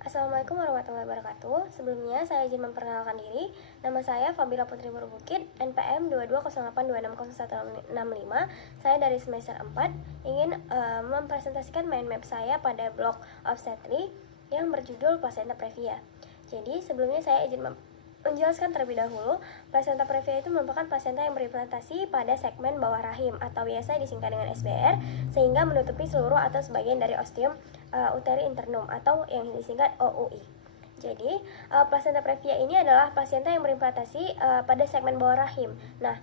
Assalamualaikum warahmatullahi wabarakatuh. Sebelumnya saya izin memperkenalkan diri. Nama saya Fabila Putri Burbukit, NPM 2208260165. Saya dari semester 4 ingin mempresentasikan mind map saya pada blog obstetri yang berjudul Placenta Previa. Jadi sebelumnya saya izin menjelaskan terlebih dahulu, placenta previa itu merupakan placenta yang berimplantasi pada segmen bawah rahim atau biasa disingkat dengan SBR, sehingga menutupi seluruh atau sebagian dari ostium uteri internum atau yang disingkat OUI. Jadi, placenta previa ini adalah placenta yang berimplantasi pada segmen bawah rahim. Nah,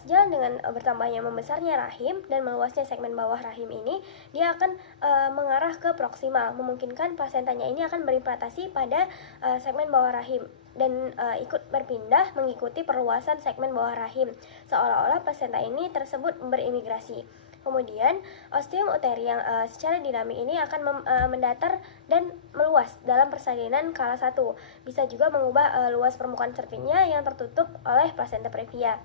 sejalan dengan bertambahnya membesarnya rahim dan meluasnya segmen bawah rahim ini, dia akan mengarah ke proksimal, memungkinkan placentanya ini akan berimplantasi pada segmen bawah rahim dan ikut berpindah mengikuti perluasan segmen bawah rahim, seolah-olah placenta ini tersebut berimigrasi. Kemudian, ostium uteri yang secara dinamik ini akan mendatar dan meluas dalam persalinan kala 1. Bisa juga mengubah luas permukaan cervinnya yang tertutup oleh placenta previa.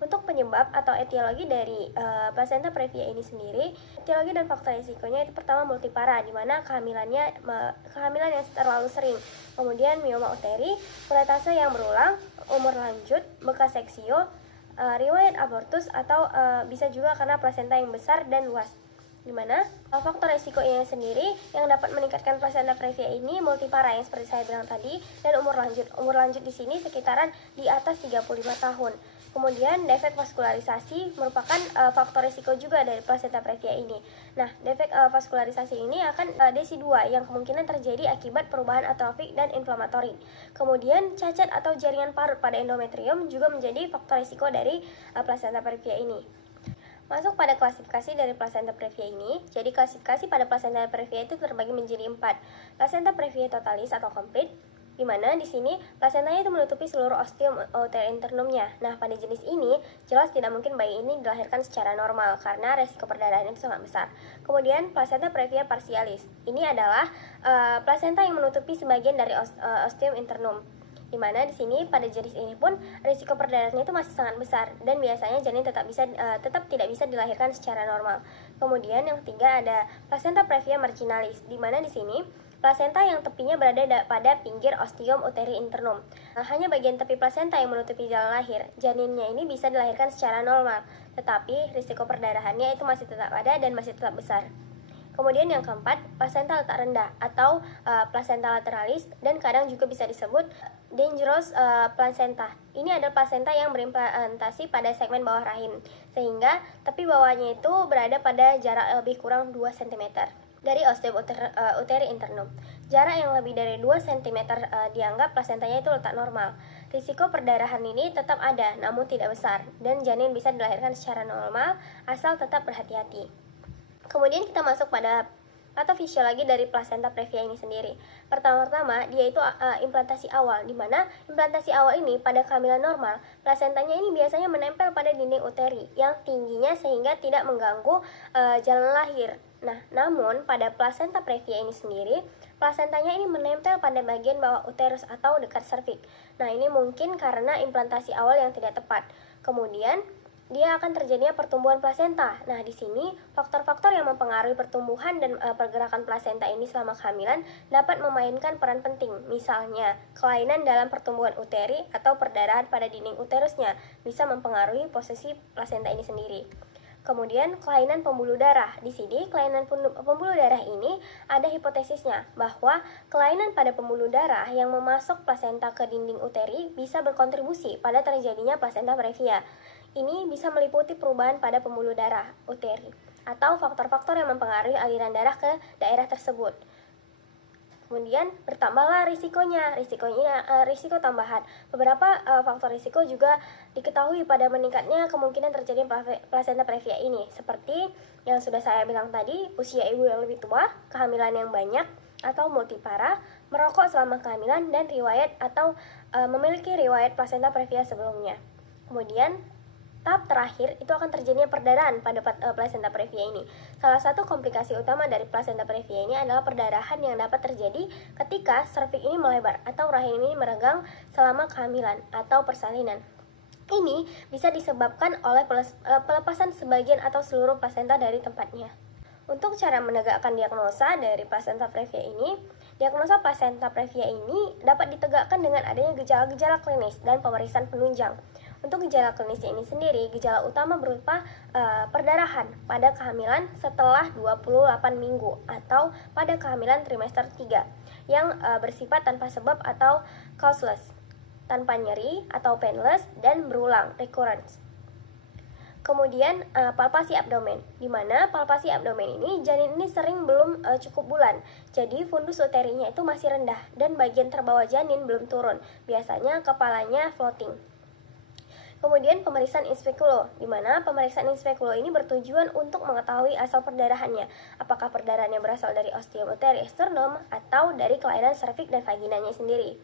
Untuk penyebab atau etiologi dari placenta previa ini sendiri, etiologi dan faktor risikonya itu pertama multipara, di mana kehamilan yang terlalu sering. Kemudian mioma uteri, kuretase yang berulang, umur lanjut, bekas seksio, riwayat abortus atau bisa juga karena plasenta yang besar dan luas. Dimana faktor resiko ini sendiri yang dapat meningkatkan placenta previa ini multipara yang seperti saya bilang tadi, dan umur lanjut. Umur lanjut di sini sekitaran di atas 35 tahun. Kemudian defek vaskularisasi merupakan faktor risiko juga dari placenta previa ini. Nah, defek vaskularisasi ini akan DESI 2 yang kemungkinan terjadi akibat perubahan atrofik dan inflamatori. Kemudian cacat atau jaringan parut pada endometrium juga menjadi faktor risiko dari placenta previa ini. Masuk pada klasifikasi dari placenta previa ini. Jadi klasifikasi pada placenta previa itu terbagi menjadi 4. Placenta previa totalis atau komplit, di mana di sini plasentanya itu menutupi seluruh ostium uteri internumnya. Nah, pada jenis ini jelas tidak mungkin bayi ini dilahirkan secara normal karena resiko perdarahan itu sangat besar. Kemudian placenta previa partialis. Ini adalah plasenta yang menutupi sebagian dari ostium internum. Di mana di sini pada jenis ini pun risiko perdarahannya itu masih sangat besar dan biasanya janin tetap tidak bisa dilahirkan secara normal. Kemudian yang ketiga ada placenta previa marginalis, di mana di sini plasenta yang tepinya berada pada pinggir ostium uteri internum. Hanya bagian tepi plasenta yang menutupi jalan lahir. Janinnya ini bisa dilahirkan secara normal, tetapi risiko perdarahannya itu masih tetap ada dan masih tetap besar. Kemudian yang keempat, plasenta letak rendah atau placenta lateralis dan kadang juga bisa disebut dangerous placenta. Ini adalah placenta yang berimplantasi pada segmen bawah rahim, sehingga tepi bawahnya itu berada pada jarak lebih kurang 2 cm dari ostium uteri internum. Jarak yang lebih dari 2 cm dianggap plasentanya itu letak normal. Risiko perdarahan ini tetap ada, namun tidak besar, dan janin bisa dilahirkan secara normal asal tetap berhati-hati. Kemudian kita masuk pada patofisiologi dari placenta previa ini sendiri. Pertama-tama dia itu implantasi awal, di mana implantasi awal ini pada kehamilan normal, plasentanya ini biasanya menempel pada dinding uteri yang tingginya sehingga tidak mengganggu jalan lahir. Nah, namun pada placenta previa ini sendiri, plasentanya ini menempel pada bagian bawah uterus atau dekat serviks. Nah, ini mungkin karena implantasi awal yang tidak tepat. Kemudian dia akan terjadinya pertumbuhan plasenta. Nah, di sini faktor-faktor yang mempengaruhi pertumbuhan dan pergerakan plasenta ini selama kehamilan dapat memainkan peran penting. Misalnya, kelainan dalam pertumbuhan uteri atau perdarahan pada dinding uterusnya bisa mempengaruhi posisi plasenta ini sendiri. Kemudian, kelainan pembuluh darah. Di sini, kelainan pembuluh darah ini ada hipotesisnya bahwa kelainan pada pembuluh darah yang memasuk plasenta ke dinding uteri bisa berkontribusi pada terjadinya placenta previa. Ini bisa meliputi perubahan pada pembuluh darah uteri atau faktor-faktor yang mempengaruhi aliran darah ke daerah tersebut. Kemudian bertambahlah risikonya, risiko tambahan. Beberapa faktor risiko juga diketahui pada meningkatnya kemungkinan terjadi placenta previa ini, seperti yang sudah saya bilang tadi, usia ibu yang lebih tua, kehamilan yang banyak atau multipara, merokok selama kehamilan, dan riwayat atau memiliki riwayat placenta previa sebelumnya. Kemudian tahap terakhir itu akan terjadinya perdarahan pada placenta previa ini. Salah satu komplikasi utama dari placenta previa ini adalah perdarahan yang dapat terjadi ketika serviks ini melebar atau rahim ini meregang selama kehamilan atau persalinan. Ini bisa disebabkan oleh pelepasan sebagian atau seluruh plasenta dari tempatnya. Untuk cara menegakkan diagnosa dari placenta previa ini, Diagnosa plasenta previa ini dapat ditegakkan dengan adanya gejala-gejala klinis dan pemeriksaan penunjang. Untuk gejala klinis ini sendiri, gejala utama berupa perdarahan pada kehamilan setelah 28 minggu atau pada kehamilan trimester 3 yang bersifat tanpa sebab atau causeless, tanpa nyeri atau painless dan berulang, recurrence. Kemudian palpasi abdomen, di mana palpasi abdomen ini janin ini sering belum cukup bulan, jadi fundus uterinya itu masih rendah dan bagian terbawah janin belum turun, biasanya kepalanya floating. Kemudian pemeriksaan in speculo, di mana pemeriksaan in speculo ini bertujuan untuk mengetahui asal perdarahannya, apakah perdarahannya berasal dari ostium uteri sternum atau dari kelainan serviks dan vaginanya sendiri.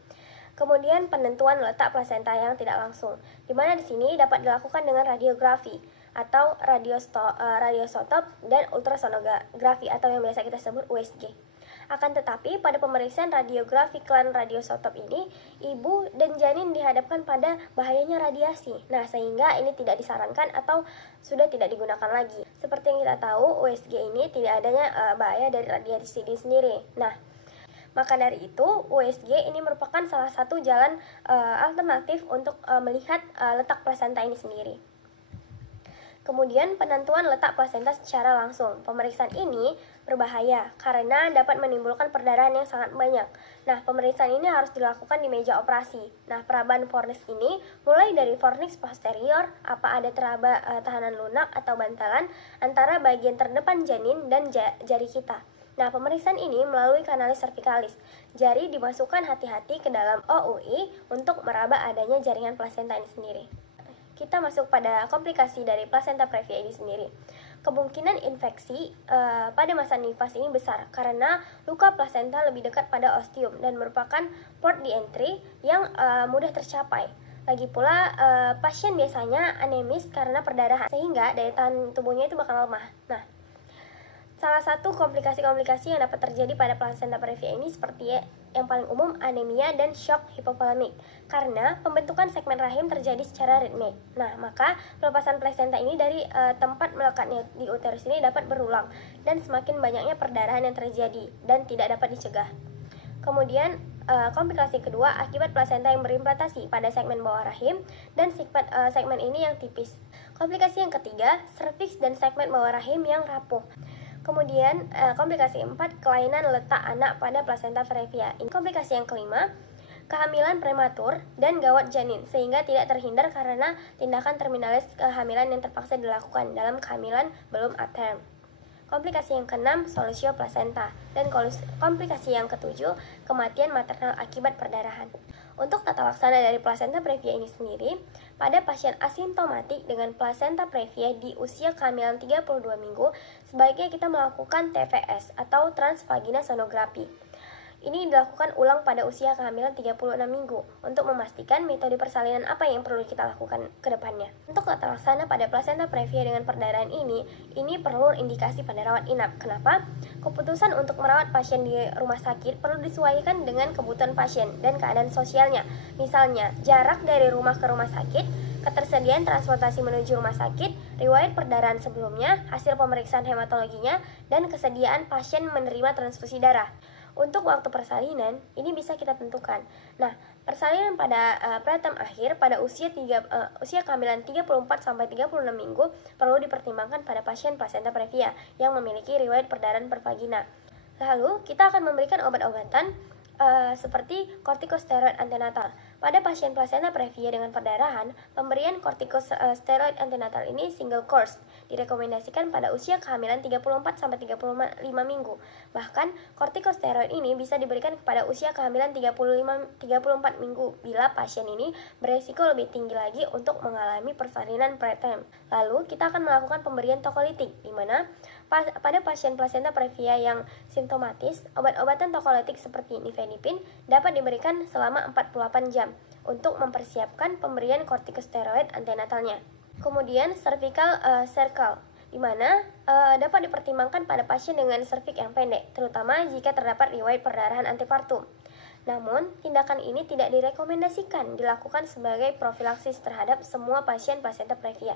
Kemudian penentuan letak plasenta yang tidak langsung, di mana di sini dapat dilakukan dengan radiografi atau radiosotop dan ultrasonografi atau yang biasa kita sebut USG. Akan tetapi pada pemeriksaan radiografi klan radiosotop ini, ibu dan janin dihadapkan pada bahayanya radiasi. Nah, sehingga ini tidak disarankan atau sudah tidak digunakan lagi. Seperti yang kita tahu, USG ini tidak adanya bahaya dari radiasi ini sendiri. Nah, maka dari itu, USG ini merupakan salah satu jalan alternatif untuk melihat letak plasenta ini sendiri. Kemudian penentuan letak plasenta secara langsung. Pemeriksaan ini berbahaya karena dapat menimbulkan perdarahan yang sangat banyak. Nah, pemeriksaan ini harus dilakukan di meja operasi. Nah, peraban fornix ini mulai dari fornix posterior, apa ada teraba tahanan lunak atau bantalan antara bagian terdepan janin dan jari kita. Nah, pemeriksaan ini melalui kanalis cervicalis. Jari dimasukkan hati-hati ke dalam OUI untuk meraba adanya jaringan plasenta ini sendiri. Kita masuk pada komplikasi dari plasenta previa ini sendiri. Kemungkinan infeksi pada masa nifas ini besar karena luka plasenta lebih dekat pada ostium dan merupakan port di entry yang mudah tercapai. Lagi pula pasien biasanya anemis karena perdarahan sehingga daya tahan tubuhnya itu bakal lemah. Nah, salah satu komplikasi-komplikasi yang dapat terjadi pada plasenta previa ini seperti yang paling umum anemia dan shock hipovolemik karena pembentukan segmen rahim terjadi secara ritmik. Nah, maka pelepasan plasenta ini dari tempat melekatnya di uterus ini dapat berulang dan semakin banyaknya perdarahan yang terjadi dan tidak dapat dicegah. Kemudian komplikasi kedua akibat plasenta yang berimplantasi pada segmen bawah rahim dan segmen ini yang tipis. Komplikasi yang ketiga, serviks dan segmen bawah rahim yang rapuh. Kemudian komplikasi 4, kelainan letak anak pada plasenta previa. Ini komplikasi yang kelima, kehamilan prematur dan gawat janin sehingga tidak terhindar karena tindakan terminalis kehamilan yang terpaksa dilakukan dalam kehamilan belum a-term. Komplikasi yang keenam, solusio plasenta, dan komplikasi yang ketujuh, kematian maternal akibat perdarahan. Untuk tata laksana dari plasenta previa ini sendiri, pada pasien asimptomatik dengan plasenta previa di usia kehamilan 32 minggu, sebaiknya kita melakukan TVS atau transvagina sonografi. Ini dilakukan ulang pada usia kehamilan 36 minggu untuk memastikan metode persalinan apa yang perlu kita lakukan ke depannya. Untuk tata laksana pada plasenta previa dengan perdarahan ini perlu indikasi pada rawat inap. Kenapa? Keputusan untuk merawat pasien di rumah sakit perlu disesuaikan dengan kebutuhan pasien dan keadaan sosialnya. Misalnya, jarak dari rumah ke rumah sakit, ketersediaan transportasi menuju rumah sakit, riwayat perdarahan sebelumnya, hasil pemeriksaan hematologinya, dan kesediaan pasien menerima transfusi darah. Untuk waktu persalinan, ini bisa kita tentukan. Nah, persalinan pada preterm akhir pada usia kehamilan 34-36 minggu perlu dipertimbangkan pada pasien plasenta previa yang memiliki riwayat perdarahan per vagina. Lalu, kita akan memberikan obat-obatan seperti kortikosteroid antenatal. Pada pasien plasenta previa dengan perdarahan, pemberian kortikosteroid antenatal ini single course direkomendasikan pada usia kehamilan 34-35 minggu. Bahkan, kortikosteroid ini bisa diberikan kepada usia kehamilan 34 minggu bila pasien ini beresiko lebih tinggi lagi untuk mengalami persalinan preterm. Lalu, kita akan melakukan pemberian tokolitik, di mana pada pasien plasenta previa yang simptomatis, obat-obatan tokolitik seperti nifedipin dapat diberikan selama 48 jam untuk mempersiapkan pemberian kortikosteroid antenatalnya. Kemudian cervical circle, di mana dapat dipertimbangkan pada pasien dengan serviks yang pendek, terutama jika terdapat riwayat perdarahan antepartum. Namun, tindakan ini tidak direkomendasikan dilakukan sebagai profilaksis terhadap semua pasien plasenta previa.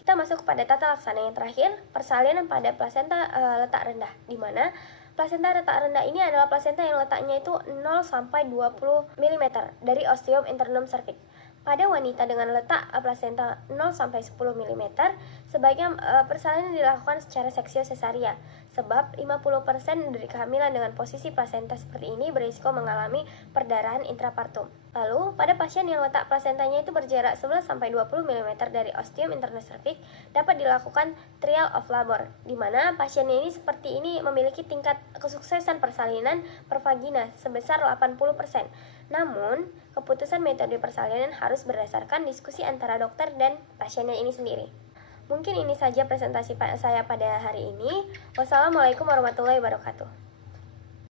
Kita masuk pada tata laksana yang terakhir, persalinan pada plasenta letak rendah, di mana Plasenta letak rendah ini adalah plasenta yang letaknya itu 0 sampai 20 mm dari ostium internum cervix. Pada wanita dengan letak plasenta 0 sampai 10 mm, sebaiknya persalinan dilakukan secara seksio sesaria, sebab 50% dari kehamilan dengan posisi plasenta seperti ini berisiko mengalami perdarahan intrapartum. Lalu, pada pasien yang letak plasentanya itu berjarak 11 sampai 20 mm dari ostium internum cervix, dapat dilakukan trial of labor, di mana pasien ini seperti ini memiliki tingkat kesuksesan persalinan per vagina sebesar 80%. Namun, keputusan metode persalinan harus berdasarkan diskusi antara dokter dan pasiennya ini sendiri. Mungkin ini saja presentasi saya pada hari ini. Wassalamualaikum warahmatullahi wabarakatuh.